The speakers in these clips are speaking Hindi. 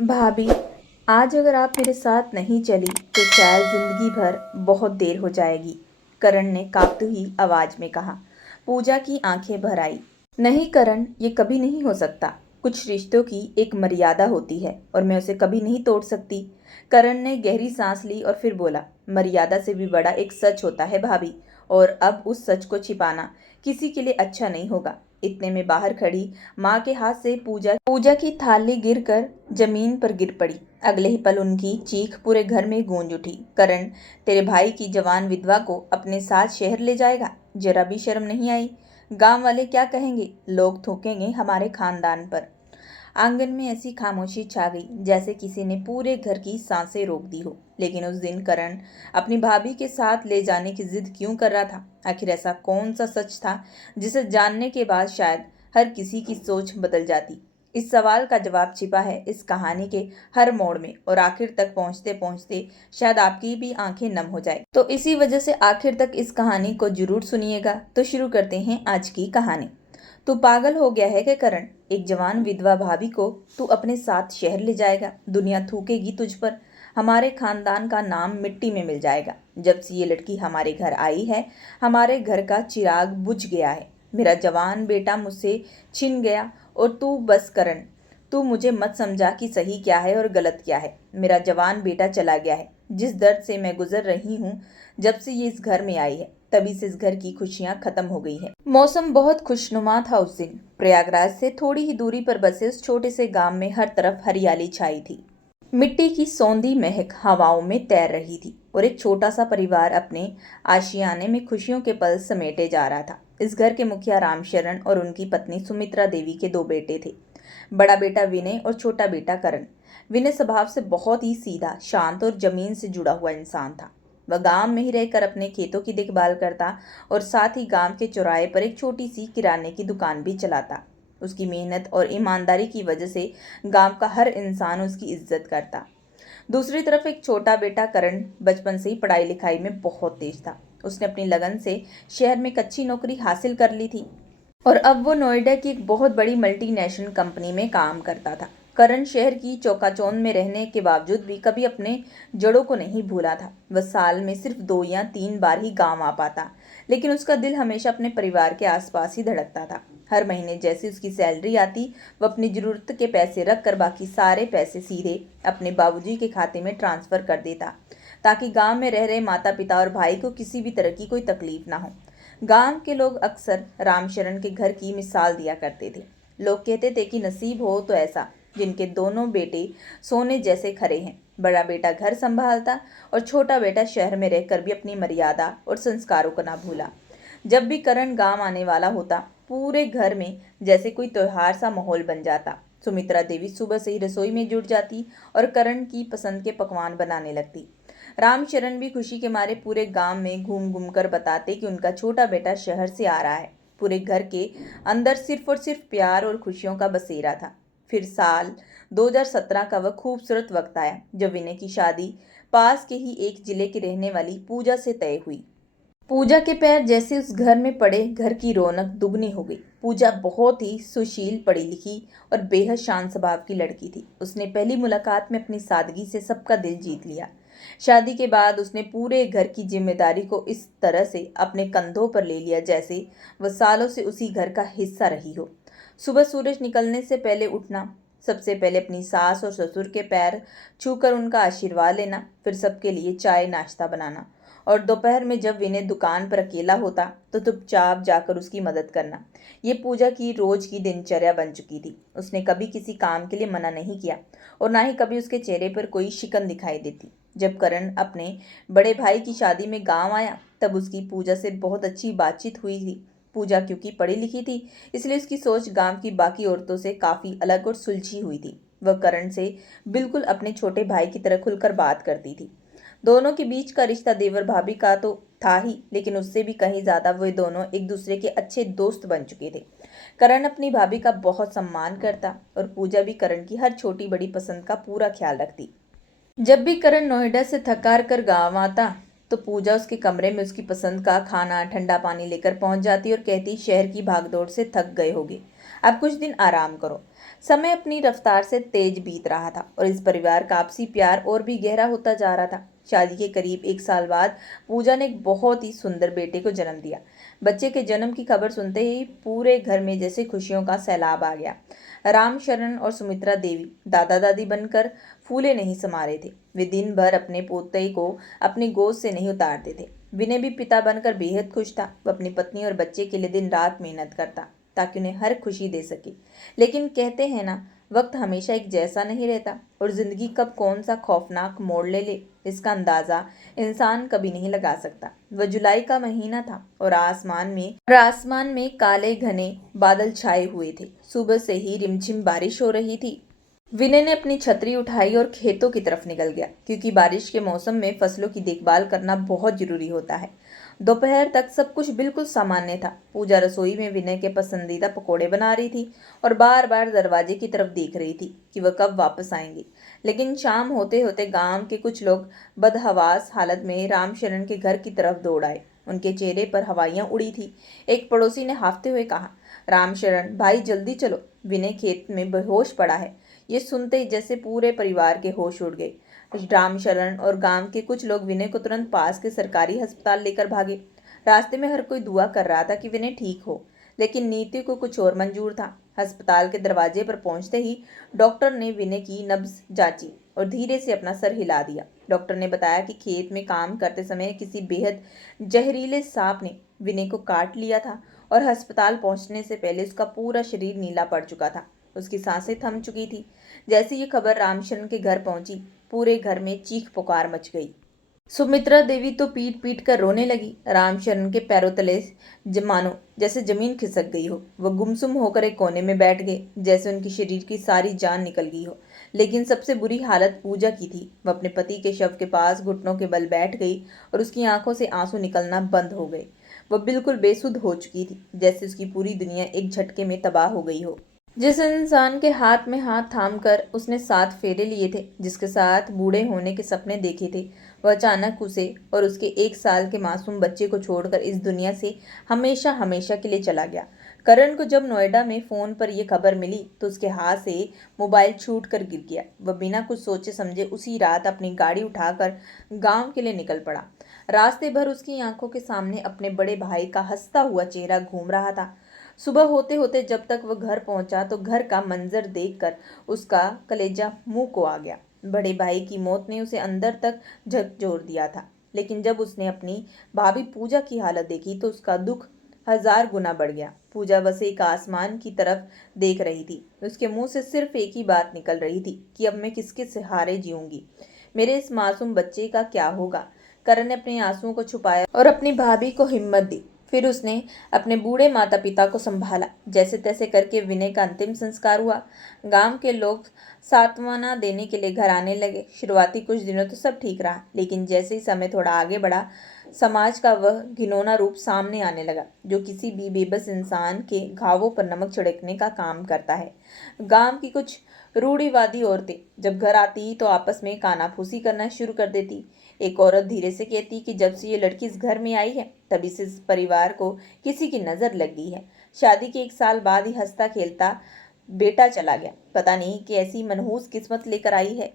भाभी, आज अगर आप मेरे साथ नहीं चली तो शायद जिंदगी भर बहुत देर हो जाएगी। करण ने कांपती हुई आवाज में कहा। पूजा की आंखें भर आई। नहीं करण, ये कभी नहीं हो सकता। कुछ रिश्तों की एक मर्यादा होती है और मैं उसे कभी नहीं तोड़ सकती। करण ने गहरी सांस ली और फिर बोला, मर्यादा से भी बड़ा एक सच होता है भाभी। और अब उस सच को छिपाना किसी के लिए अच्छा नहीं होगा। इतने में बाहर खड़ी माँ के हाथ से पूजा पूजा की थाली गिरकर जमीन पर गिर पड़ी। अगले ही पल उनकी चीख पूरे घर में गूंज उठी। करण, तेरे भाई की जवान विधवा को अपने साथ शहर ले जाएगा? जरा भी शर्म नहीं आई? गांव वाले क्या कहेंगे? लोग थूकेंगे हमारे खानदान पर। आंगन में ऐसी खामोशी छा गई जैसे किसी ने पूरे घर की सांसें रोक दी हो। लेकिन उस दिन करण अपनी भाभी के साथ ले जाने की जिद क्यों कर रहा था? आखिर ऐसा कौन सा सच था जिसे जानने के बाद शायद हर किसी की सोच बदल जाती? इस सवाल का जवाब छिपा है इस कहानी के हर मोड़ में, और आखिर तक पहुंचते पहुंचते शायद आपकी भी आंखें नम हो जाए। तो इसी वजह से आखिर तक इस कहानी को जरूर सुनिएगा। तो शुरू करते हैं आज की कहानी। तू पागल हो गया है क्या करण? एक जवान विधवा भाभी को तू अपने साथ शहर ले जाएगा? दुनिया थूकेगी तुझ पर। हमारे खानदान का नाम मिट्टी में मिल जाएगा। जब से ये लड़की हमारे घर आई है, हमारे घर का चिराग बुझ गया है। मेरा जवान बेटा मुझसे छिन गया। और तू बस करण, तू मुझे मत समझा कि सही क्या है और गलत क्या है। मेरा जवान बेटा चला गया है। जिस दर्द से मैं गुजर रही हूँ जब से ये इस घर में आई है, तभी से इस घर की खुशियां खत्म हो गई है। मौसम बहुत खुशनुमा था उस दिन। प्रयागराज से थोड़ी ही दूरी पर बसे उस छोटे से गांव में हर तरफ हरियाली छाई थी। मिट्टी की सौंधी महक हवाओं में तैर रही थी और एक छोटा सा परिवार अपने आशियाने में खुशियों के पल समेटे जा रहा था। इस घर के मुखिया रामशरण और उनकी पत्नी सुमित्रा देवी के दो बेटे थे। बड़ा बेटा विनय और छोटा बेटा करण। विनय स्वभाव से बहुत ही सीधा, शांत और जमीन से जुड़ा हुआ इंसान था। वह गांव में ही रहकर अपने खेतों की देखभाल करता और साथ ही गांव के चौराहे पर एक छोटी सी किराने की दुकान भी चलाता। उसकी मेहनत और ईमानदारी की वजह से गांव का हर इंसान उसकी इज्जत करता। दूसरी तरफ एक छोटा बेटा करण बचपन से ही पढ़ाई लिखाई में बहुत तेज था। उसने अपनी लगन से शहर में एक अच्छी नौकरी हासिल कर ली थी और अब वो नोएडा की एक बहुत बड़ी मल्टीनेशनल कंपनी में काम करता था। करण शहर की चौकाचौंध में रहने के बावजूद भी कभी अपने जड़ों को नहीं भूला था। वह साल में सिर्फ 2 या 3 बार ही गांव आ पाता, लेकिन उसका दिल हमेशा अपने परिवार के आसपास ही धड़कता था। हर महीने जैसी उसकी सैलरी आती, वह अपनी जरूरत के पैसे रख कर बाकी सारे पैसे सीधे अपने बाबूजी के खाते में ट्रांसफर कर देता, ताकि गांव में रह रहे माता पिता और भाई को किसी भी तरह की कोई तकलीफ ना हो। गांव के लोग अक्सर रामशरण के घर की मिसाल दिया करते थे। लोग कहते थे कि नसीब हो तो ऐसा, जिनके दोनों बेटे सोने जैसे खरे हैं। बड़ा बेटा घर संभालता और छोटा बेटा शहर में रहकर भी अपनी मर्यादा और संस्कारों को ना भूला। जब भी करण गांव आने वाला होता, पूरे घर में जैसे कोई त्योहार सा माहौल बन जाता। सुमित्रा देवी सुबह से ही रसोई में जुट जाती और करण की पसंद के पकवान बनाने लगती। रामचरण भी खुशी के मारे पूरे गांव में घूम घूम कर बताते कि उनका छोटा बेटा शहर से आ रहा है। पूरे घर के अंदर सिर्फ और सिर्फ प्यार और खुशियों का बसेरा था। फिर साल 2017 का वह खूबसूरत वक्त आया जब विनय की शादी पास के ही एक जिले की रहने वाली पूजा से तय हुई। पूजा के पैर जैसे उस घर में पड़े, घर की रौनक दुगनी हो गई। पूजा बहुत ही सुशील, पढ़ी लिखी और बेहद शांत स्वभाव की लड़की थी। उसने पहली मुलाकात में अपनी सादगी से सबका दिल जीत लिया। शादी के बाद उसने पूरे घर की जिम्मेदारी को इस तरह से अपने कंधों पर ले लिया जैसे वह सालों से उसी घर का हिस्सा रही हो। सुबह सूरज निकलने से पहले उठना, सबसे पहले अपनी सास और ससुर के पैर छूकर उनका आशीर्वाद लेना, फिर सबके लिए चाय नाश्ता बनाना, और दोपहर में जब विनय दुकान पर अकेला होता तो चुपचाप जाकर उसकी मदद करना। ये पूजा की रोज की दिनचर्या बन चुकी थी। उसने कभी किसी काम के लिए मना नहीं किया और ना ही कभी उसके चेहरे पर कोई शिकन दिखाई देती। जब करण अपने बड़े भाई की शादी में गांव आया, तब उसकी पूजा से बहुत अच्छी बातचीत हुई थी। पूजा क्योंकि पढ़ी लिखी थी, इसलिए उसकी सोच गांव की बाकी औरतों से काफी अलग और सुलझी हुई थी। वह करण से बिल्कुल अपने छोटे भाई की तरह खुलकर बात करती थी। दोनों के बीच का रिश्ता देवर भाभी का तो था ही, लेकिन उससे भी कहीं ज्यादा वे दोनों एक दूसरे के अच्छे दोस्त बन चुके थे। करण अपनी भाभी का बहुत सम्मान करता और पूजा भी करण की हर छोटी बड़ी पसंद का पूरा ख्याल रखती। जब भी करण नोएडा से थकार कर गांव आता, तो पूजा उसके कमरे में उसकी पसंद का खाना, ठंडा पानी लेकर पहुंच जाती और कहती, शहर की भागदौड़ से थक गए होगे, अब कुछ दिन आराम करो। समय अपनी रफ्तार से तेज बीत रहा था और इस परिवार का आपसी प्यार और भी गहरा होता जा रहा था। शादी के करीब 1 साल बाद पूजा ने एक बहुत ही सुंदर बेटे को जन्म दिया। बच्चे के जन्म की खबर सुनते ही पूरे घर में जैसे खुशियों का सैलाब आ गया। रामशरण और सुमित्रा देवी दादा दादी बनकर फूले नहीं समा रहे थे। वे दिन भर अपने पोते को अपनी गोद से नहीं उतारते थे। विनय भी पिता बनकर बेहद खुश था। वह अपनी पत्नी और बच्चे के लिए दिन रात मेहनत करता ताकि उन्हें हर खुशी दे सके। लेकिन कहते हैं ना, वक्त हमेशा एक जैसा नहीं रहता और जिंदगी कब कौन सा खौफनाक मोड़ ले ले इसका अंदाजा इंसान कभी नहीं लगा सकता। वह जुलाई का महीना था और आसमान में काले घने बादल छाए हुए थे। सुबह से ही रिमझिम बारिश हो रही थी। विनय ने अपनी छतरी उठाई और खेतों की तरफ निकल गया, क्योंकि बारिश के मौसम में फसलों की देखभाल करना बहुत जरूरी होता है। दोपहर तक सब कुछ बिल्कुल सामान्य था। पूजा रसोई में विनय के पसंदीदा पकोड़े बना रही थी और बार बार दरवाजे की तरफ देख रही थी कि वह कब वापस आएंगे। लेकिन शाम होते होते गांव के कुछ लोग बदहवास हालत में रामशरण के घर की तरफ दौड़ आए। उनके चेहरे पर हवाइयां उड़ी थी। एक पड़ोसी ने हाफते हुए कहा, रामशरण भाई जल्दी चलो, विनय खेत में बेहोश पड़ा है। ये सुनते ही जैसे पूरे परिवार के होश उड़ गए। रामशरण और गांव के कुछ लोग विनय को तुरंत पास के सरकारी अस्पताल लेकर भागे। रास्ते में हर कोई दुआ कर रहा था कि विनय ठीक हो, लेकिन नीति को कुछ और मंजूर था। अस्पताल के दरवाजे पर पहुंचते ही डॉक्टर ने विनय की नब्ज जांची और धीरे से अपना सर हिला दिया। डॉक्टर ने बताया कि खेत में काम करते समय किसी बेहद जहरीले सांप ने विनय को काट लिया था और अस्पताल पहुंचने से पहले उसका पूरा शरीर नीला पड़ चुका था। उसकी सांसें थम चुकी थी। जैसे ये खबर रामशरण के घर पहुंची, पूरे घर में चीख पुकार मच गई। सुमित्रा देवी तो पीट पीट कर रोने लगी। रामशरण के पैरों तले मानो जैसे जमीन खिसक गई हो। वह गुमसुम होकर एक कोने में बैठ गए, जैसे उनकी शरीर की सारी जान निकल गई हो। लेकिन सबसे बुरी हालत पूजा की थी। वह अपने पति के शव के पास घुटनों के बल बैठ गई और उसकी आंखों से आंसू निकलना बंद हो गए। वह बिल्कुल बेसुध हो चुकी थी, जैसे उसकी पूरी दुनिया एक झटके में तबाह हो गई हो। जिस इंसान के हाथ में हाथ थाम कर उसने 7 फेरे लिए थे, जिसके साथ बूढ़े होने के सपने देखे थे, वह अचानक उसे और उसके 1 साल के मासूम बच्चे को छोड़कर इस दुनिया से हमेशा हमेशा के लिए चला गया। करण को जब नोएडा में फ़ोन पर यह खबर मिली तो उसके हाथ से मोबाइल छूट कर गिर गया। वह बिना कुछ सोचे समझे उसी रात अपनी गाड़ी उठाकर गांव के लिए निकल पड़ा। रास्ते भर उसकी आंखों के सामने अपने बड़े भाई का हंसता हुआ चेहरा घूम रहा था। सुबह होते होते जब तक वह घर पहुंचा तो घर का मंजर देखकर उसका कलेजा मुंह को आ गया। बड़े भाई की मौत ने उसे अंदर तक झकझोर दिया था, लेकिन जब उसने अपनी भाभी पूजा की हालत देखी तो उसका दुख 1000 गुना बढ़ गया। पूजा बस एक आसमान की तरफ देख रही थी। उसके मुंह से सिर्फ एक ही बात निकल रही थी कि अब मैं किसके सहारे जीऊंगी, मेरे इस मासूम बच्चे का क्या होगा। करण ने अपने आंसुओं को छुपाया और अपनी भाभी को हिम्मत दी। फिर उसने अपने बूढ़े माता पिता को संभाला। जैसे तैसे करके विनय का अंतिम संस्कार हुआ। गांव के लोग सांत्वना देने के लिए घर आने लगे। शुरुआती कुछ दिनों तो सब ठीक रहा, लेकिन जैसे ही समय थोड़ा आगे बढ़ा, समाज का वह घिनौना रूप सामने आने लगा जो किसी भी बेबस इंसान के घावों पर नमक छिड़कने का काम करता है। गांव की कुछ रूढ़िवादी औरतें जब घर आती तो आपस में कानाफूसी करना शुरू कर देती। एक औरत धीरे से कहती कि जब से ये लड़की इस घर में आई है तभी से इस परिवार को किसी की नजर लग गई है। शादी के 1 साल बाद ही हंसता खेलता बेटा चला गया। पता नहीं कि ऐसी मनहूस किस्मत लेकर आई है।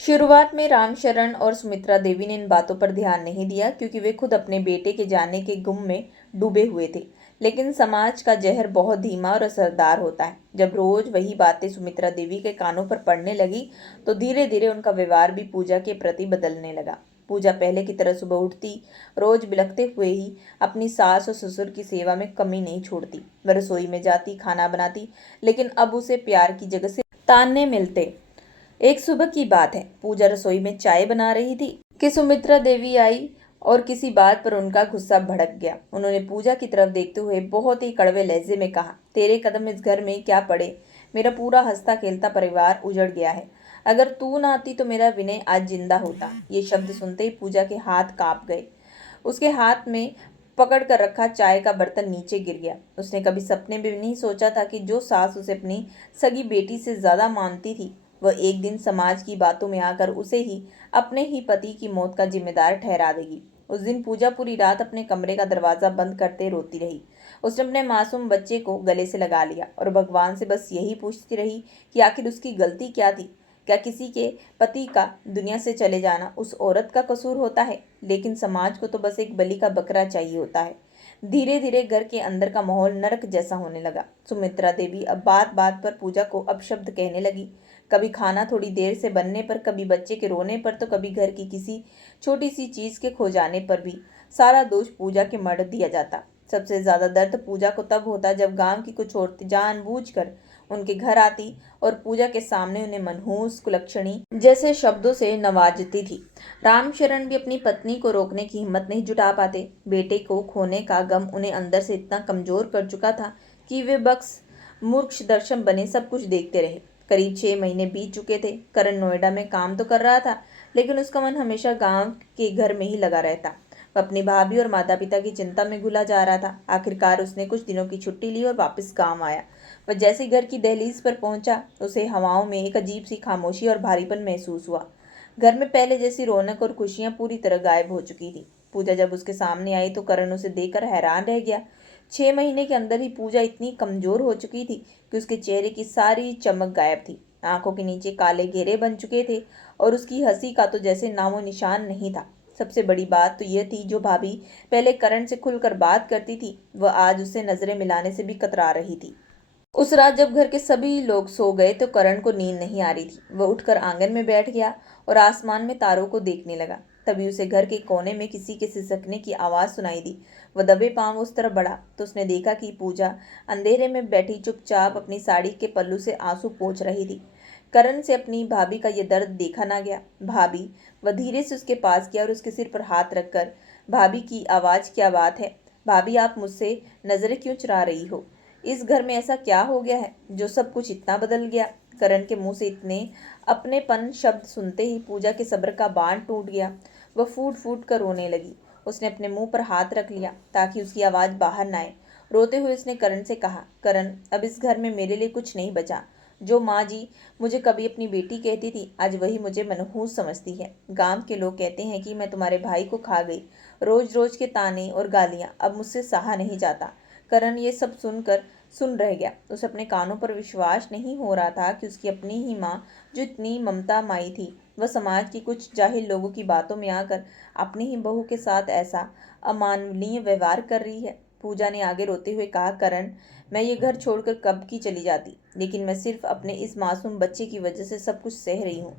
शुरुआत में रामशरण और सुमित्रा देवी ने इन बातों पर ध्यान नहीं दिया, क्योंकि वे खुद अपने बेटे के जाने के गुम में डूबे हुए थे। लेकिन समाज का जहर बहुत धीमा और असरदार होता है। जब रोज वही बातें सुमित्रा देवी के कानों पर पड़ने लगी तो धीरे धीरे उनका व्यवहार भी पूजा के प्रति बदलने लगा। पूजा पहले की तरह सुबह उठती, रोज बिलखते हुए ही अपनी सास और ससुर की सेवा में कमी नहीं छोड़ती। वह रसोई में जाती, खाना बनाती, लेकिन अब उसे प्यार की जगह से ताने मिलते। एक सुबह की बात है, पूजा रसोई में चाय बना रही थी कि सुमित्रा देवी आई और किसी बात पर उनका गुस्सा भड़क गया। उन्होंने पूजा की तरफ देखते हुए बहुत ही कड़वे लहजे में कहा, तेरे कदम इस घर में क्या पड़े, मेरा पूरा हंसता खेलता परिवार उजड़ गया है। अगर तू ना आती तो मेरा विनय आज जिंदा होता। ये शब्द सुनते ही पूजा के हाथ कांप गए। उसके हाथ में पकड़ कर रखा चाय का बर्तन नीचे गिर गया। उसने कभी सपने में भी नहीं सोचा था कि जो सास उसे अपनी सगी बेटी से ज्यादा मानती थी, वह एक दिन समाज की बातों में आकर उसे ही अपने ही पति की मौत का जिम्मेदार ठहरा देगी। उस दिन पूजा पूरी रात अपने कमरे का दरवाजा बंद करते रोती रही। उसने अपने मासूम बच्चे को गले से लगा लिया और भगवान से बस यही पूछती रही कि आखिर उसकी गलती क्या थी। क्या किसी के पति का दुनिया से चले जाना उस औरत का कसूर होता है? लेकिन समाज को तो बस एक बलि का बकरा चाहिए होता है। धीरे धीरे घर के अंदर का माहौल नरक जैसा होने लगा। सुमित्रा देवी अब बात बात पर पूजा को अपशब्द कहने लगी। कभी खाना थोड़ी देर से बनने पर, कभी बच्चे के रोने पर, तो कभी घर की किसी छोटी सी चीज के खो जाने पर भी सारा दोष पूजा के मर्द दिया जाता। सबसे ज्यादा दर्द पूजा को तब होता जब गांव की कुछ औरतें जानबूझकर उनके घर आती और पूजा के सामने उन्हें मनहूस, कुलक्षणी जैसे शब्दों से नवाजती थी। रामशरण भी अपनी पत्नी को रोकने की हिम्मत नहीं जुटा पाते। बेटे को खोने का गम उन्हें अंदर से इतना कमजोर कर चुका था कि वे बक्स मूर्ख दर्शन बने सब कुछ देखते रहे। करीब 6 महीने बीत चुके थे। करण नोएडा में काम तो कर रहा था, लेकिन उसका मन हमेशा गांव के घर में ही लगा रहता। वह अपनी भाभी और माता पिता की चिंता में घुला जा रहा था। आखिरकार उसने कुछ दिनों की छुट्टी ली और वापस गांव आया। वह जैसे घर की दहलीज पर पहुंचा, उसे हवाओं में एक अजीब सी खामोशी और भारीपन महसूस हुआ। घर में पहले जैसी रौनक और खुशियां पूरी तरह गायब हो चुकी थी। पूजा जब उसके सामने आई तो करण उसे देखकर हैरान रह गया। 6 महीने के अंदर ही पूजा इतनी कमजोर हो चुकी थी कि उसके चेहरे की सारी चमक गायब थी। आंखों के नीचे काले घेरे बन चुके थे और उसकी हंसी का तो जैसे नामो निशान नहीं था। सबसे बड़ी बात तो यह थी, जो भाभी पहले करण से खुलकर बात करती थी, वह आज उससे नजरें मिलाने से भी कतरा रही थी। उस रात जब घर के सभी लोग सो गए तो करण को नींद नहीं आ रही थी। वह उठकर आंगन में बैठ गया और आसमान में तारों को देखने लगा। तभी उसे घर के कोने में किसी के सिसकने की आवाज सुनाई दी। वह दबे पांव उस तरफ बढ़ा तो उसने देखा कि पूजा अंधेरे में बैठी चुपचाप अपनी साड़ी के पल्लू से आंसू पोंछ रही थी। करण से अपनी भाभी का यह दर्द देखा ना गया। भाभी, वह धीरे से उसके पास गया और उसके सिर पर हाथ रखकर, भाभी की आवाज, क्या बात है भाभी, आप मुझसे नजरें क्यों चुरा रही हो? इस घर में ऐसा क्या हो गया है जो सब कुछ इतना बदल गया? करण के मुंह से इतने अपनेपन शब्द सुनते ही पूजा के सब्र का बांध टूट गया। वह फूट फूट कर रोने लगी। उसने अपने मुंह पर हाथ रख लिया ताकि उसकी आवाज बाहर न आए। रोते हुए उसने करण से कहा, करण, अब इस घर में मेरे लिए कुछ नहीं बचा। जो माँ जी मुझे कभी अपनी बेटी कहती थी, आज वही मुझे मनहूस समझती है। गांव के लोग कहते हैं कि मैं तुम्हारे भाई को खा गई। रोज रोज के ताने और गालियां अब मुझसे सहा नहीं जाता। करण ये सब सुनकर सुन रह गया। उसे अपने कानों पर विश्वास नहीं हो रहा था कि उसकी अपनी ही माँ, जो इतनी ममता माई थी, वह समाज की कुछ जाहिल लोगों की बातों में आकर अपनी ही बहू के साथ ऐसा अमानवीय व्यवहार कर रही है। पूजा ने आगे रोते हुए कहा, करण, मैं ये घर छोड़कर कब की चली जाती, लेकिन मैं सिर्फ अपने इस मासूम बच्चे की वजह से सब कुछ सह रही हूँ।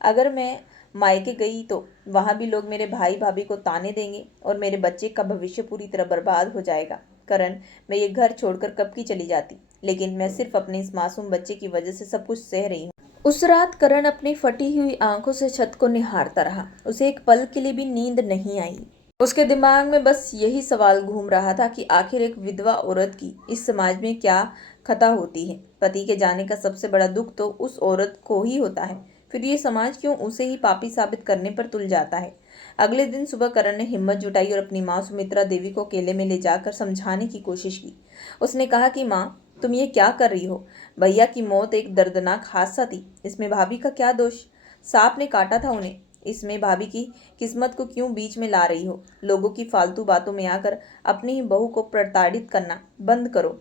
अगर मैं मायके गई तो वहां भी लोग मेरे भाई भाभी को ताने देंगे और मेरे बच्चे का भविष्य पूरी तरह बर्बाद हो जाएगा। करण, मैं ये घर छोड़कर कब की चली जाती, लेकिन मैं सिर्फ अपने इस मासूम बच्चे की वजह से सब कुछ सह रही हूँ। उस रात करण अपनी फटी हुई आंखों से छत को निहारता रहा। उसे एक पल के लिए भी नींद नहीं आई। उसके दिमाग में बस यही सवाल घूम रहा था कि आखिर एक विधवा औरत की इस समाज में क्या खता होती है। पति के जाने का सबसे बड़ा दुख तो उस औरत को ही होता है, फिर ये समाज क्यों उसे ही पापी साबित करने पर तुल जाता है। अगले दिन सुबह करण ने हिम्मत जुटाई और अपनी माँ सुमित्रा देवी को अकेले में ले जाकर समझाने की कोशिश की। उसने कहा कि माँ, तुम ये क्या कर रही हो? भैया की मौत एक दर्दनाक हादसा थी, इसमें भाभी का क्या दोष? सांप ने काटा था उन्हें, इसमें भाभी की किस्मत को क्यों बीच में ला रही हो? लोगों की फालतू बातों में आकर अपनी ही बहू को प्रताड़ित करना बंद करो।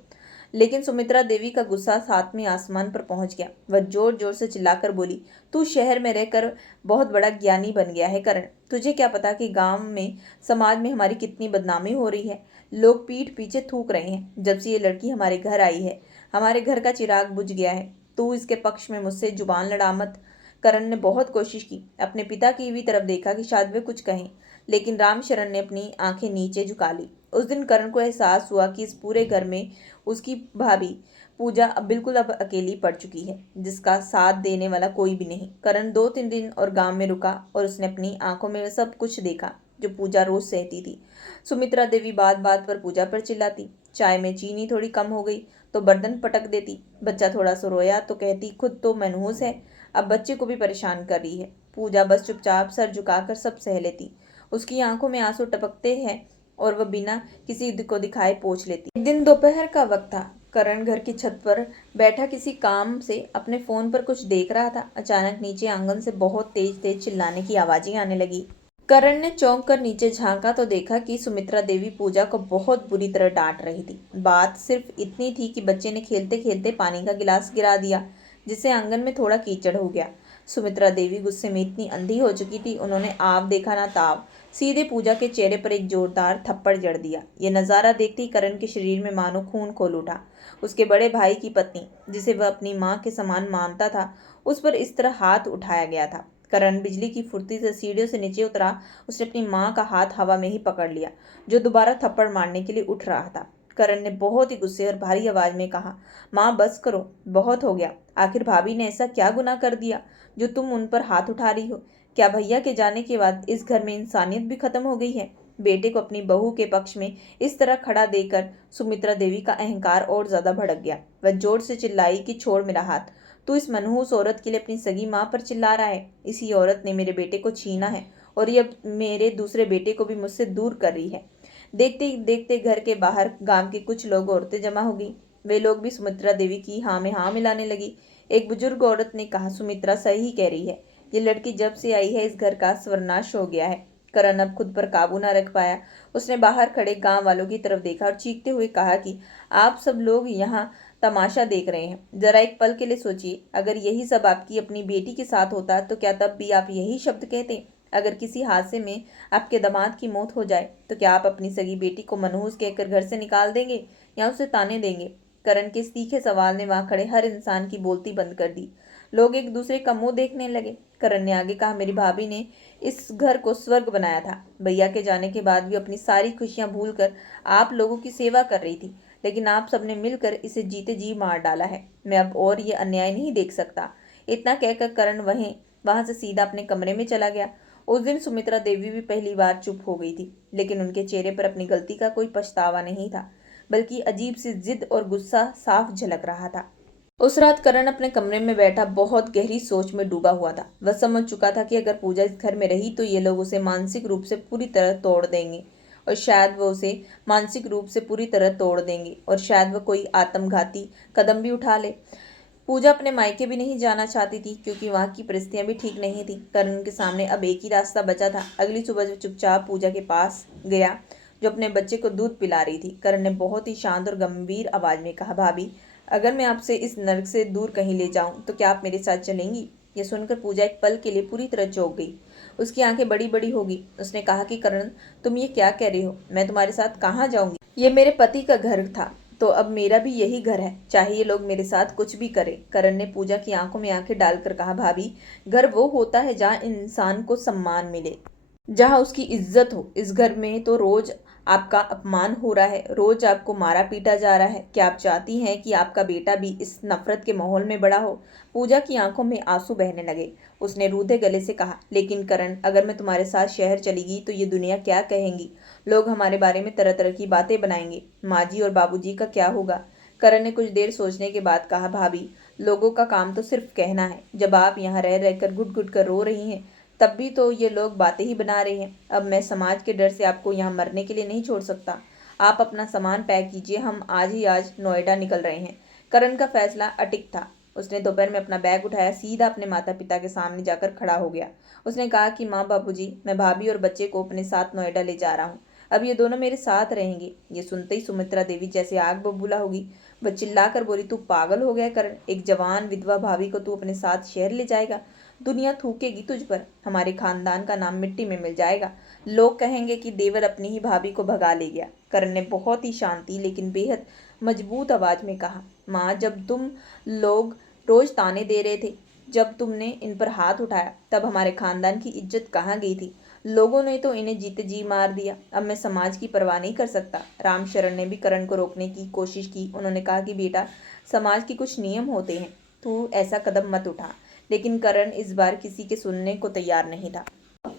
लेकिन सुमित्रा देवी का गुस्सा सातवें आसमान पर पहुंच गया। वह जोर जोर से चिल्लाकर बोली, तू शहर में रहकर बहुत बड़ा ज्ञानी बन गया है करण। तुझे क्या पता कि गांव में, समाज में हमारी कितनी बदनामी हो रही है। लोग पीठ पीछे थूक रहे हैं। जब से ये लड़की हमारे घर आई है, हमारे घर का चिराग बुझ गया है। तू इसके पक्ष में मुझसे जुबान लड़ा मत। करण ने बहुत कोशिश की, अपने पिता की भी तरफ देखा कि शायद वे कुछ कहें, लेकिन रामशरण ने अपनी आंखें नीचे झुका ली। उस दिन करण को एहसास हुआ कि इस पूरे घर में उसकी भाभी पूजा अब अकेली पड़ चुकी है, जिसका साथ देने वाला कोई भी नहीं। करण 2-3 दिन और गांव में रुका और उसने अपनी आंखों में वह सब कुछ देखा जो पूजा रोज सहती थी। सुमित्रा देवी बात बात पर पूजा पर चिल्लाती, चाय में चीनी थोड़ी कम हो गई तो बर्तन पटक देती, बच्चा थोड़ा सा रोया तो कहती खुद तो मनहूस है, अब बच्चे को भी परेशान कर रही है। पूजा बस चुपचाप सर झुकाकर सब सह लेती। उसकी आंखों में आंसू टपकते हैं और वह बिना किसी को दिखाए पोंछ लेती। एक दिन दोपहर का वक्त था। करण घर की छत पर बैठा किसी काम से अपने फोन पर कुछ देख रहा था। अचानक नीचे आंगन से बहुत तेज तेज चिल्लाने की आवाजें आने लगी। करण ने चौंक कर नीचे झांका तो देखा कि सुमित्रा देवी पूजा को बहुत बुरी तरह डांट रही थी। बात सिर्फ इतनी थी कि बच्चे ने खेलते खेलते पानी का गिलास गिरा दिया, जिससे आंगन में थोड़ा कीचड़ हो गया। सुमित्रा देवी गुस्से में इतनी अंधी हो चुकी थी, उन्होंने आव देखा ना ताव, सीधे पूजा के चेहरे पर एक जोरदार थप्पड़ जड़ दिया। ये नजारा देखते ही करण के शरीर में मानो खून खोल उठा। उसके बड़े भाई की पत्नी, जिसे वह अपनी माँ के समान मानता था, उस पर इस तरह हाथ उठाया गया था। करण बिजली की फुर्ती से सीढ़ियों से नीचे उतरा। उसने अपनी माँ का हाथ हवा में ही पकड़ लिया, जो दोबारा थप्पड़ मारने के लिए उठ रहा था। करण ने बहुत ही गुस्से और भारी आवाज में कहा, माँ बस करो, बहुत हो गया। आखिर भाभी ने ऐसा क्या गुनाह कर दिया जो तुम उन पर हाथ उठा रही हो? क्या भैया के जाने के बाद इस घर में इंसानियत भी खत्म हो गई है? बेटे को अपनी बहू के पक्ष में इस तरह खड़ा देकर सुमित्रा देवी का अहंकार और ज्यादा भड़क गया। वह जोर से चिल्लाई कि छोड़ मेरा हाथ। तू इस मनहूस औरत के लिए अपनी सगी माँ पर चिल्ला रहा है। इसी औरत ने मेरे बेटे को छीना है और ये अब मेरे दूसरे बेटे को भी मुझसे दूर कर रही है। देखते ही देखते घर के बाहर गांव के कुछ लोग औरतें जमा हो गई। वे लोग भी सुमित्रा देवी की हाँ में हाँ मिलाने लगी। एक बुजुर्ग औरत ने कहा, सुमित्रा सही कह रही है। ये लड़की जब से आई है इस घर का सर्वनाश हो गया है। करण अब खुद पर काबू ना रख पाया। उसने बाहर खड़े गांव वालों की तरफ देखा और चीखते हुए कहा कि आप सब लोग यहाँ तमाशा देख रहे हैं। जरा एक पल के लिए सोचिए, अगर यही सब आपकी अपनी बेटी के साथ होता तो क्या तब भी आप यही शब्द कहते? अगर किसी हादसे में आपके दामाद की मौत हो जाए तो क्या आप अपनी सगी बेटी को मनहूस कहकर घर से निकाल देंगे या उसे ताने देंगे? करण के इस तीखे सवाल ने वहां खड़े हर इंसान की बोलती बंद कर दी। लोग एक दूसरे का मुंह देखने लगे। करण ने आगे कहा, मेरी भाभी ने इस घर को स्वर्ग बनाया था। भैया के जाने के बाद भी अपनी सारी खुशियां भूलकर आप लोगों की सेवा कर रही थी, लेकिन आप सबने मिलकर इसे जीते जी मार डाला है। मैं अब और ये अन्याय नहीं देख सकता। इतना कहकर करण वहां से सीधा अपने कमरे में चला गया। उस दिन सुमित्रा देवी भी पहली बार चुप हो गई थी, लेकिन उनके चेहरे पर अपनी गलती का कोई पछतावा नहीं था, बल्कि अजीब सी जिद और गुस्सा साफ झलक रहा था। उस रात करण अपने कमरे में बैठा बहुत गहरी सोच में डूबा हुआ था। वह समझ चुका था कि अगर पूजा इस घर में रही तो ये लोग उसे मानसिक रूप से पूरी तरह तोड़ देंगे, और शायद वह उसे मानसिक रूप से पूरी तरह तोड़ देंगे और शायद वह कोई आत्मघाती कदम भी उठा ले। पूजा अपने मायके भी नहीं जाना चाहती थी, क्योंकि वहां की परिस्थितियां भी ठीक नहीं थी। करण के सामने अब एक ही रास्ता बचा था। अगली सुबह वो चुपचाप पूजा के पास गया, जो अपने बच्चे को दूध पिला रही थी। करण ने बहुत ही शांत और गंभीर आवाज में कहा, भाभी, अगर मैं आपसे इस नर्क से दूर कहीं ले जाऊं तो क्या आप मेरे साथ चलेंगी? यह सुनकर पूजा एक पल के लिए पूरी तरह चौंक गई। उसकी आंखें बड़ी बड़ी होगी। उसने कहा कि करण, तुम ये क्या कह रही हो? मैं तुम्हारे साथ कहाँ जाऊंगी? ये मेरे पति का घर था, तो अब मेरा भी यही घर है, चाहे ये लोग मेरे साथ कुछ भी करें। करण ने पूजा की आंखों में आंखें डालकर कहा, भाभी, घर वो होता है जहाँ इंसान को सम्मान मिले, जहाँ उसकी इज्जत हो। इस घर में तो रोज आपका अपमान हो रहा है, रोज आपको मारा पीटा जा रहा है। क्या आप चाहती हैं कि आपका बेटा भी इस नफरत के माहौल में बड़ा हो? पूजा की आंखों में आंसू बहने लगे। उसने रूधे गले से कहा, लेकिन करण, अगर मैं तुम्हारे साथ शहर चलेगी तो ये दुनिया क्या कहेंगी? लोग हमारे बारे में तरह तरह की बातें बनाएंगे। माँ जी और बाबूजी का क्या होगा? करण ने कुछ देर सोचने के बाद कहा, भाभी, लोगों का काम तो सिर्फ कहना है। जब आप यहाँ रह रहकर घुट घुट कर रो रही हैं, तब भी तो ये लोग बातें ही बना रहे हैं। अब मैं समाज के डर से आपको यहाँ मरने के लिए नहीं छोड़ सकता। आप अपना सामान पैक कीजिए, हम आज नोएडा निकल रहे हैं। करण का फैसला अटिक था। उसने दोपहर में अपना बैग उठाया, सीधा अपने माता पिता के सामने जाकर खड़ा हो गया। उसने कहा कि माँ, बाबूजी, मैं भाभी और बच्चे को अपने साथ नोएडा ले जा रहा हूँ। अब ये दोनों मेरे साथ रहेंगे। ये सुनते ही सुमित्रा देवी जैसे आग बबूला होगी। वह चिल्लाकर बोली, तू पागल हो गया करण? एक जवान विधवा भाभी को तू अपने साथ शहर ले जाएगा? दुनिया थूकेगी तुझ पर, हमारे खानदान का नाम मिट्टी में मिल जाएगा। लोग कहेंगे कि देवर अपनी ही भाभी को भगा ले गया। करण ने बहुत ही शांति लेकिन बेहद मजबूत आवाज में कहा, माँ, जब तुम लोग रोज ताने दे रहे थे, जब तुमने इन पर हाथ उठाया, तब हमारे खानदान की इज्जत कहाँ गई थी? लोगों ने तो इन्हें जीते जी मार दिया। अब मैं समाज की परवाह नहीं कर सकता। रामशरण ने भी करण को रोकने की कोशिश की। उन्होंने कहा कि बेटा, समाज के कुछ नियम होते हैं, तू ऐसा कदम मत उठा। लेकिन करण इस बार किसी के सुनने को तैयार नहीं था।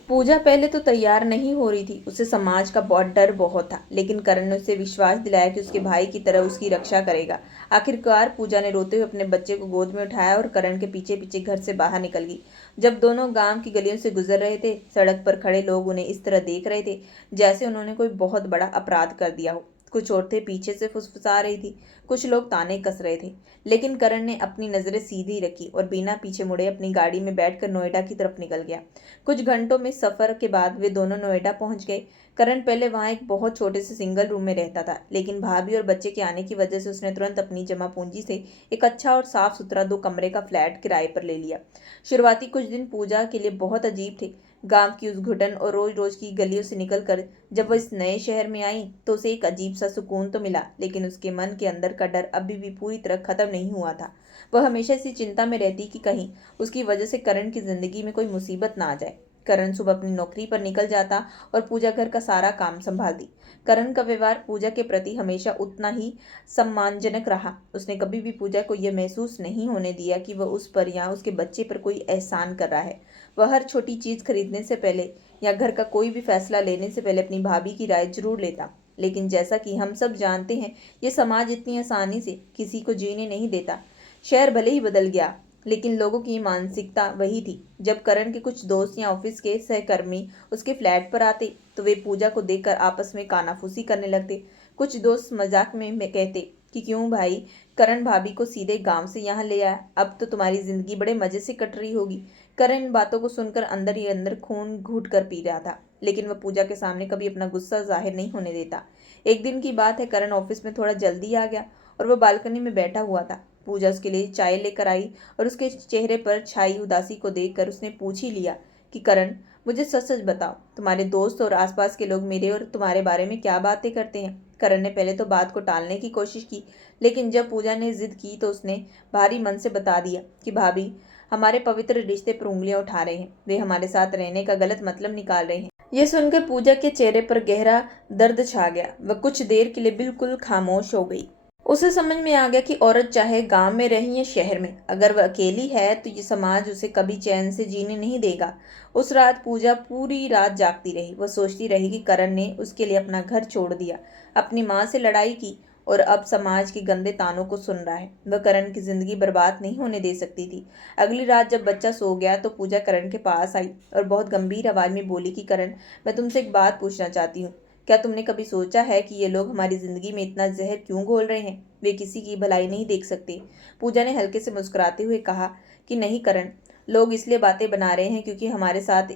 पूजा पहले तो तैयार नहीं हो रही थी। उसे समाज का बहुत डर बहुत था, लेकिन करण ने उसे विश्वास दिलाया कि उसके भाई की तरह उसकी रक्षा करेगा। आखिरकार पूजा ने रोते हुए अपने बच्चे को गोद में उठाया और करण के पीछे पीछे घर से बाहर निकल गई। जब दोनों गांव की गलियों से गुजर रहे थे, सड़क पर खड़े लोग उन्हें इस तरह देख रहे थे जैसे उन्होंने कोई बहुत बड़ा अपराध कर दिया हो। कुछ औरतें पीछे से फुसफुसा रही थी, कुछ लोग ताने कस रहे थे। लेकिन करण ने अपनी नजरें सीधी रखी और बिना पीछे मुड़े अपनी गाड़ी में बैठकर नोएडा की तरफ निकल गया। कुछ घंटों में सफर के बाद वे दोनों नोएडा पहुंच गए। करण पहले वहां एक बहुत छोटे से सिंगल रूम में रहता था, लेकिन भाभी और बच्चे के आने की वजह से उसने तुरंत अपनी जमा पूंजी से एक अच्छा और साफ सुथरा 2 कमरे का फ्लैट किराए पर ले लिया। शुरुआती कुछ दिन पूजा के लिए बहुत अजीब थे। गांव की उस घुटन और रोज रोज की गलियों से निकलकर जब वह इस नए शहर में आई तो उसे एक अजीब सा सुकून तो मिला, लेकिन उसके मन के अंदर का डर अभी भी पूरी तरह खत्म नहीं हुआ था। वह हमेशा इसी चिंता में रहती कि कहीं उसकी वजह से करण की जिंदगी में कोई मुसीबत ना आ जाए। करण सुबह अपनी नौकरी पर निकल जाता और पूजा घर का सारा काम संभालती। करण का व्यवहार पूजा के प्रति हमेशा उतना ही सम्मानजनक रहा। उसने कभी भी पूजा को यह महसूस नहीं होने दिया कि वह उस पर या उसके बच्चे पर कोई एहसान कर रहा है। वह हर छोटी चीज खरीदने से पहले या घर का कोई भी फैसला लेने से पहले अपनी भाभी की राय जरूर लेता। लेकिन जैसा कि हम सब जानते हैं, ये समाज इतनी आसानी से किसी को जीने नहीं देता। शहर भले ही बदल गया, लेकिन लोगों की मानसिकता वही थी। जब करण के कुछ दोस्त या ऑफिस के सहकर्मी उसके फ्लैट पर आते तो वे पूजा को देखकर आपस में कानाफूसी करने लगते। कुछ दोस्त मजाक में कहते कि क्यों भाई, करण भाभी को सीधे गांव से यहाँ ले आया, अब तो तुम्हारी जिंदगी बड़े मजे से कट रही होगी। करण इन बातों को सुनकर अंदर ही अंदर खून घूट कर पी रहा था, लेकिन वह पूजा के सामने कभी अपना गुस्सा जाहिर नहीं होने देता। एक दिन की बात है, करण ऑफिस में थोड़ा जल्दी आ गया और वह बालकनी में बैठा हुआ था। पूजा उसके लिए चाय लेकर आई और उसके चेहरे पर छाई उदासी को देखकर उसने पूछ ही लिया कि करण, मुझे सच सच बताओ, तुम्हारे दोस्त और आसपास के लोग मेरे और तुम्हारे बारे में क्या बातें करते हैं? करण ने पहले तो बात को टालने की कोशिश की, लेकिन जब पूजा ने जिद की तो उसने भारी मन से बता दिया कि भाभी, हमारे पवित्र रिश्ते पर उंगलियां उठा रहे हैं, वे हमारे साथ रहने का गलत मतलब निकाल रहे हैं। यह सुनकर पूजा के चेहरे पर गहरा दर्द छा गया। वह कुछ देर के लिए बिल्कुल खामोश हो गई। उसे समझ में आ गया कि औरत चाहे गांव में रहे या शहर में, अगर वह अकेली है तो ये समाज उसे कभी चैन से जीने नहीं देगा। उस रात पूजा पूरी रात जागती रही। वह सोचती रही कि करण ने उसके लिए अपना घर छोड़ दिया, अपनी माँ से लड़ाई की और अब समाज के गंदे तानों को सुन रहा है। वह करण की जिंदगी बर्बाद नहीं होने दे सकती थी। अगली रात जब बच्चा सो गया तो पूजा करण के पास आई और बहुत गंभीर आवाज में बोली कि करण, मैं तुमसे एक बात पूछना चाहती हूँ। क्या तुमने कभी सोचा है कि ये लोग हमारी जिंदगी में इतना जहर क्यों घोल रहे हैं? वे किसी की भलाई नहीं देख सकते। पूजा ने हल्के से मुस्कुराते हुए कहा कि नहीं करण, लोग इसलिए बातें बना रहे हैं क्योंकि हमारे साथ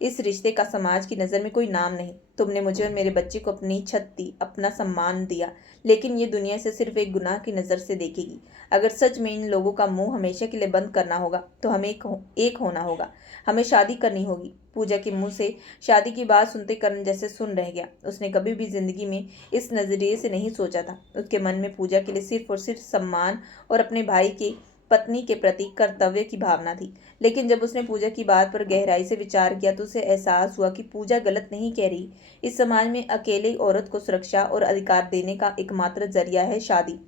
इस रिश्ते का समाज की नज़र में कोई नाम नहीं। तुमने मुझे और मेरे बच्चे को अपनी छत दी, अपना सम्मान दिया, लेकिन ये दुनिया से सिर्फ एक गुनाह की नज़र से देखेगी। अगर सच में इन लोगों का मुंह हमेशा के लिए बंद करना होगा तो हमें एक होना होगा, हमें शादी करनी होगी। पूजा के मुंह से शादी की बात सुनते करण जैसे सुन रह गया। उसने कभी भी जिंदगी में इस नजरिए से नहीं सोचा था। उसके मन में पूजा के लिए सिर्फ और सिर्फ सम्मान और अपने भाई के पत्नी के प्रति कर्तव्य की भावना थी। लेकिन जब उसने पूजा की बात पर गहराई से विचार किया तो उसे एहसास हुआ कि पूजा गलत नहीं कह रही। इस समाज में अकेले औरत को सुरक्षा और अधिकार देने का एकमात्र जरिया है शादी।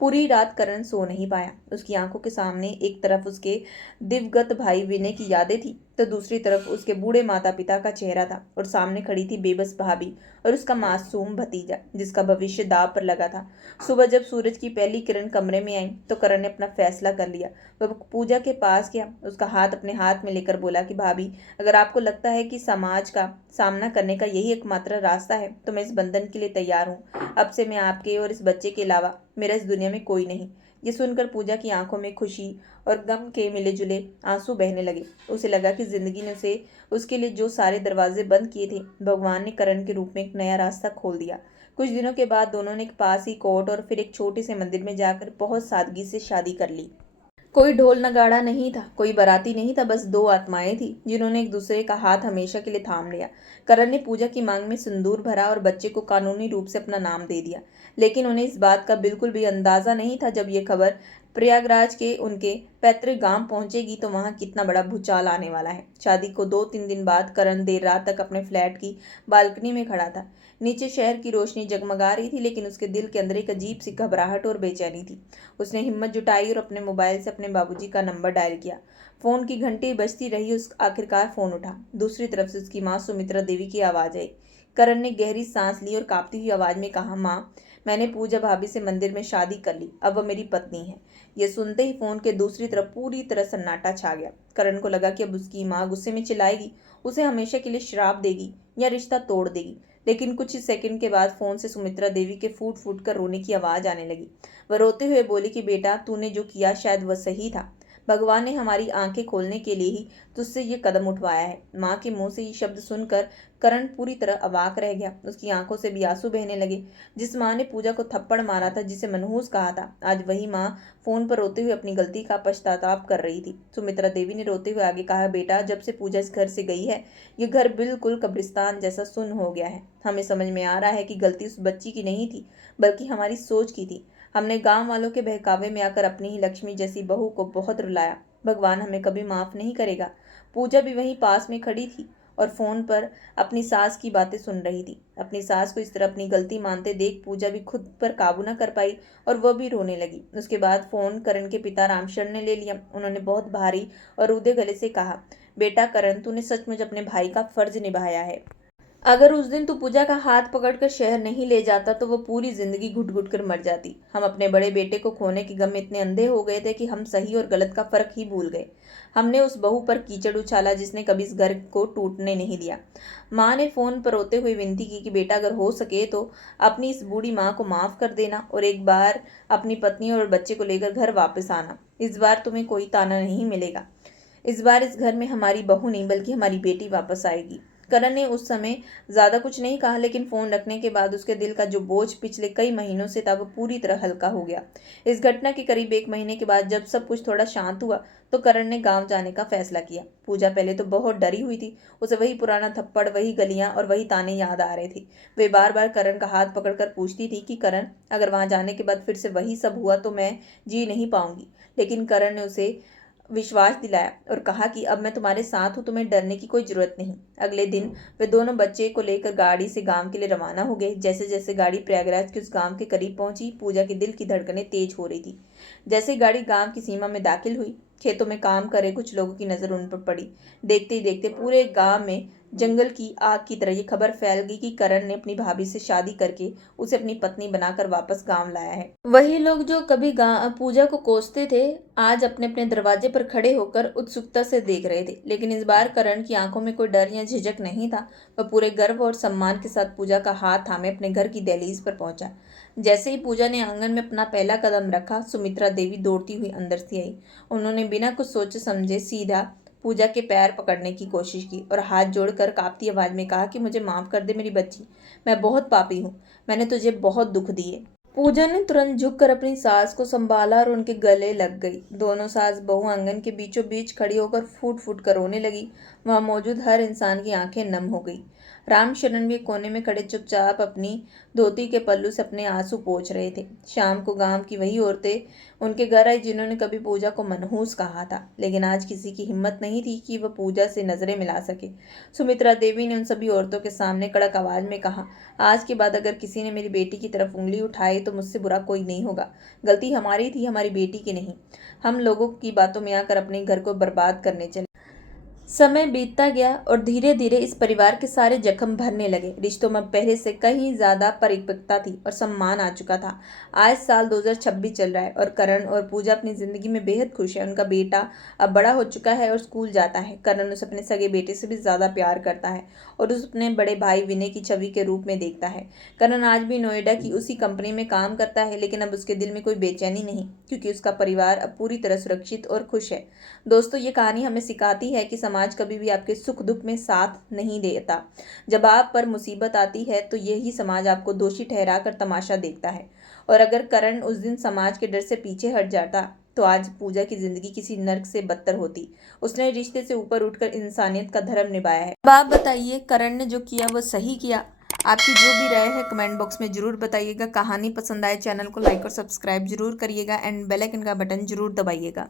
पूरी रात करण सो नहीं पाया। उसकी आंखों के सामने एक तरफ उसके दिवंगत भाई विनय की यादें थी तो दूसरी तरफ उसके बूढ़े माता पिता का चेहरा था और सामने खड़ी थी बेबस भाभी और उसका मासूम भतीजा जिसका भविष्य दांव पर लगा था। सुबह जब सूरज की पहली किरण कमरे में आई तो करण ने अपना फैसला कर लिया। वह पूजा के पास गया, उसका हाथ अपने हाथ में लेकर बोला कि भाभी, अगर आपको लगता है कि समाज का सामना करने का यही एकमात्र रास्ता है तो मैं इस बंधन के लिए तैयार हूँ। अब से मैं आपके और इस बच्चे के अलावा मेरा इस दुनिया में कोई नहीं। ये सुनकर पूजा की आंखों में खुशी और गम के मिले जुले आंसू बहने लगे। उसे लगा कि जिंदगी ने उसे उसके लिए जो सारे दरवाजे बंद किए थे, भगवान ने करण के रूप में एक नया रास्ता खोल दिया। कुछ दिनों के बाद दोनों ने एक पास ही कोर्ट और फिर एक छोटे से मंदिर में जाकर बहुत सादगी से शादी कर ली। कोई ढोल नगाड़ा नहीं था, कोई बाराती नहीं था, बस 2 आत्माएं थी जिन्होंने एक दूसरे का हाथ हमेशा के लिए थाम लिया। करण ने पूजा की मांग में सिंदूर भरा और बच्चे को कानूनी रूप से अपना नाम दे दिया, लेकिन उन्हें इस बात का बिल्कुल भी अंदाजा नहीं था जब ये खबर प्रयागराज के उनके पैतृक गांव पहुंचेगी तो वहां कितना बड़ा भूचाल आने वाला है। शादी को 2-3 दिन बाद करण देर रात तक अपने फ्लैट की बालकनी में खड़ा था। नीचे शहर की रोशनी जगमगा रही थी, लेकिन उसके दिल के अंदर एक अजीब सी घबराहट और बेचैनी थी। उसने हिम्मत जुटाई और अपने मोबाइल से अपने बाबूजी का नंबर डायल किया। फोन की घंटी बजती रही, उस आखिरकार फोन उठा। दूसरी तरफ से उसकी माँ सुमित्रा देवी की आवाज आई। करण ने गहरी सांस ली और कांपती हुई आवाज में कहा, माँ, मैंने पूजा भाभी से मंदिर में शादी कर ली, अब वह मेरी पत्नी है। यह सुनते ही फोन के दूसरी तरफ पूरी तरह सन्नाटा छा गया। करण को लगा कि अब उसकी माँ गुस्से में चिल्लाएगी, उसे हमेशा के लिए श्राप देगी या रिश्ता तोड़ देगी। लेकिन कुछ ही सेकंड के बाद फोन से सुमित्रा देवी के फूट फूट कर रोने की आवाज आने लगी। वह रोते हुए बोली कि बेटा, तूने जो किया शायद वह सही था। भगवान ने हमारी आंखें खोलने के लिए ही तुझसे ये कदम उठवाया है। माँ के मुंह से ये शब्द सुनकर करण पूरी तरह अवाक रह गया। उसकी आंखों से भी आंसू बहने लगे। जिस माँ ने पूजा को थप्पड़ मारा था, जिसे मनहूस कहा था, आज वही माँ फोन पर रोते हुए अपनी गलती का पश्चाताप कर रही थी। सुमित्रा देवी ने रोते हुए आगे कहा, बेटा, जब से पूजा इस घर से गई है, ये घर बिल्कुल कब्रिस्तान जैसा सुन्न हो गया है। हमें समझ में आ रहा है कि गलती उस बच्ची की नहीं थी, बल्कि हमारी सोच की थी। हमने गांव वालों के बहकावे में आकर अपनी ही लक्ष्मी जैसी बहू को बहुत रुलाया। भगवान हमें कभी माफ नहीं करेगा। पूजा भी वहीं पास में खड़ी थी और फोन पर अपनी सास की बातें सुन रही थी। अपनी सास को इस तरह अपनी गलती मानते देख पूजा भी खुद पर काबू न कर पाई और वह भी रोने लगी। उसके बाद फोन करण के पिता रामशरण ने ले लिया। उन्होंने बहुत भारी और रूधे गले से कहा, बेटा करण, तूने सचमुच अपने भाई का फर्ज निभाया है। अगर उस दिन तू पूजा का हाथ पकड़कर शहर नहीं ले जाता तो वो पूरी जिंदगी घुट घुट कर मर जाती। हम अपने बड़े बेटे को खोने के गम में इतने अंधे हो गए थे कि हम सही और गलत का फर्क ही भूल गए। हमने उस बहू पर कीचड़ उछाला जिसने कभी इस घर को टूटने नहीं दिया। माँ ने फोन पर रोते हुए विनती की कि बेटा, अगर हो सके तो अपनी इस बूढ़ी माँ को माफ कर देना और एक बार अपनी पत्नी और बच्चे को लेकर घर वापस आना। इस बार तुम्हें कोई ताना नहीं मिलेगा। इस बार इस घर में हमारी बहू नहीं बल्कि हमारी बेटी वापस आएगी। करण ने उस समय ज्यादा कुछ नहीं कहा, लेकिन फोन रखने के बाद उसके दिल का जो बोझ पिछले कई महीनों से था वो पूरी तरह हल्का हो गया। इस घटना के करीब 1 महीने के बाद जब सब कुछ थोड़ा शांत हुआ तो करण ने गांव जाने का फैसला किया। पूजा पहले तो बहुत डरी हुई थी। उसे वही पुराना थप्पड़, वही गलियां और वही ताने याद आ रहे थे। वे बार बार करण का हाथ पकड़कर पूछती थी कि करण, अगर वहां जाने के बाद फिर से वही सब हुआ तो मैं जी नहीं पाऊंगी। लेकिन करण ने उसे विश्वास दिलाया और कहा कि अब मैं तुम्हारे साथ हूँ, तुम्हें डरने की कोई जरूरत नहीं। अगले दिन वे दोनों बच्चे को लेकर गाड़ी से गांव के लिए रवाना हो गए। जैसे जैसे गाड़ी प्रयागराज के उस गांव के करीब पहुंची, पूजा के दिल की धड़कनें तेज हो रही थी। जैसे गाड़ी गांव की सीमा में दाखिल हुई, खेतों में काम कर रहे कुछ लोगों की नजर उन पर पड़ी। देखते ही देखते पूरे गांव में जंगल की आग की तरह ये खबर फैल गई कि करण ने अपनी भाभी से शादी करके उसे अपनी पत्नी बनाकर वापस गांव लाया है। वही लोग जो कभी पूजा को कोसते थे, आज अपने अपने दरवाजे पर खड़े होकर उत्सुकता से देख रहे थे। लेकिन इस बार करण की आंखों में कोई डर या झिझक नहीं था। वह पूरे गर्व और सम्मान के साथ पूजा का हाथ थामे अपने घर की दहलीज पर पहुंचा। जैसे ही पूजा ने आंगन में अपना पहला कदम रखा, सुमित्रा देवी दौड़ती हुई अंदर से आई। उन्होंने बिना कुछ सोचे समझे सीधा पूजा के पैर पकड़ने की कोशिश की और हाथ जोड़कर कांपती आवाज में कहा कि मुझे माफ कर दे मेरी बच्ची, मैं बहुत पापी हूँ, मैंने तुझे बहुत दुख दिए। पूजा ने तुरंत झुककर अपनी सास को संभाला और उनके गले लग गई। दोनों सास बहू आंगन के बीचों बीच खड़ी होकर फूट फूट कर रोने लगी। वहां मौजूद हर इंसान की आंखें नम हो गई। रामशरण भी कोने में खड़े चुपचाप अपनी धोती के पल्लू से अपने आंसू पोंछ रहे थे। शाम को गांव की वही औरतें उनके घर आई जिन्होंने कभी पूजा को मनहूस कहा था, लेकिन आज किसी की हिम्मत नहीं थी कि वह पूजा से नजरें मिला सके। सुमित्रा देवी ने उन सभी औरतों के सामने कड़क आवाज में कहा, आज के बाद अगर किसी ने मेरी बेटी की तरफ उंगली उठाई तो मुझसे बुरा कोई नहीं होगा। गलती हमारी थी, हमारी बेटी की नहीं। हम लोगों की बातों में आकर अपने घर को बर्बाद करने चले। समय बीतता गया और धीरे धीरे इस परिवार के सारे जख्म भरने लगे। रिश्तों में पहले से कहीं ज्यादा परिपक्वता थी और सम्मान आ चुका था। आज साल 2026 चल रहा है और करण और पूजा अपनी जिंदगी में बेहद खुश है। उनका बेटा अब बड़ा हो चुका है और स्कूल जाता है। करण उसे अपने सगे बेटे से भी ज्यादा प्यार करता है और उसे अपने बड़े भाई विनय की छवि के रूप में देखता है। करण आज भी नोएडा की उसी कंपनी में काम करता है, लेकिन अब उसके दिल में कोई बेचैनी नहीं, क्योंकि उसका परिवार अब पूरी तरह सुरक्षित और खुश है। दोस्तों, ये कहानी हमें सिखाती है कि समाज कभी भी आपके सुख दुख में साथ नहीं देता। जब आप पर मुसीबत आती है तो यही समाज आपको दोषी ठहराकर तमाशा देखता है। और अगर करण उस दिन समाज के डर से पीछे हट जाता तो आज पूजा की जिंदगी किसी नर्क से बदतर होती। उसने रिश्ते से ऊपर उठकर इंसानियत का धर्म निभाया है। अब आप बताइए, करण ने जो किया वो सही किया? आपकी जो भी राय है कमेंट बॉक्स में जरूर बताइएगा। कहानी पसंद आए चैनल को लाइक और सब्सक्राइब जरूर करिएगा एंड बेल आइकन का बटन जरूर दबाइएगा।